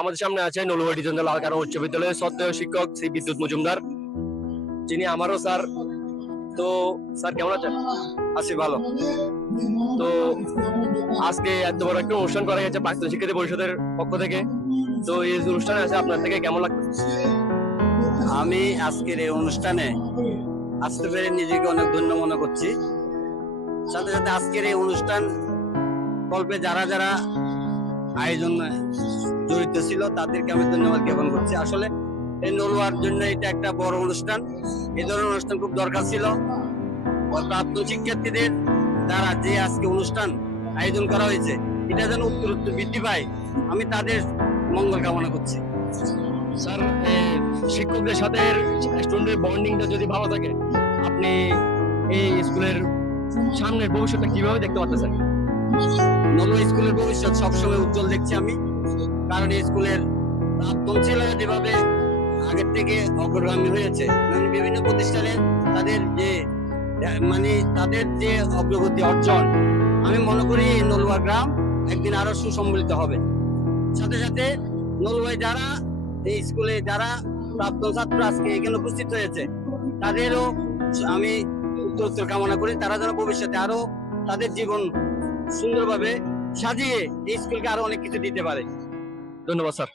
আমাদের সামনে আছে নলুয়া ডিজেন্দ্র লালকানা উচ্চ বিদ্যালয়ের শ্রদ্ধেয় শিক্ষক শ্রী বিদ্যুৎ মজুমদার, যিনি আমারও স্যার। তো স্যার কেমন আছেন? আছি ভালো। তো আজকে এত বড় একটা অনুষ্ঠান করা হয়েছে প্রাক্তন শিক্ষার্থী পরিষদের পক্ষ থেকে। তো এই অনুষ্ঠানে আছে আপনার থেকে কেমন লাগছে? আমি আজকের এই অনুষ্ঠানে আসতে পেরে নিজেকে অনেক ধন্য মনে করছি। সাথে সাথে আজকের এই অনুষ্ঠান কল্পে যারা যারা আয়োজন জড়িত ছিল তাদেরকে আমি ধন্যবাদ জ্ঞাপন করছি। আসলে এই নলুয়ার জন্য এটা একটা বড় অনুষ্ঠান, এই ধরনের অনুষ্ঠান খুব দরকার ছিল। প্রাক্তন শিক্ষার্থীদের দ্বারা যে আজকে অনুষ্ঠান আয়োজন করা হয়েছে, এটা যেন উত্তরোত্তর বৃদ্ধি পায়, আমি তাদের মঙ্গল কামনা করছি। স্যার, শিক্ষকদের সাথে স্টুডেন্টের বন্ডিংটা যদি ভালো থাকে, আপনি এই স্কুলের সামনের ভবিষ্যৎটা কিভাবে দেখতে পাচ্ছেন? নলুয়া স্কুলের ভবিষ্যৎ সবসময় উজ্জ্বল দেখছি আমি, কারণ এই স্কুলের প্রাক্তন ছেলেরা যেভাবে আগের থেকে অগ্রগামী হয়েছে, মানে বিভিন্ন প্রতিষ্ঠানে তাদের যে তাদের যে অগ্রগতি অর্জন, আমি মনে করি এই নলুয়া গ্রাম একদিন আরো সুসম্মিলিত হবে। সাথে সাথে নলুয়ায় যারা এই স্কুলে যারা প্রাক্তন ছাত্র আজকে এখানে উপস্থিত হয়েছে, তাদেরও আমি উত্তরোত্তর কামনা করি, তারা যেন ভবিষ্যতে আরো তাদের জীবন সুন্দরভাবে সাজিয়ে এই স্কুলকে আরো অনেক কিছু দিতে পারে। ধন্যবাদ স্যার।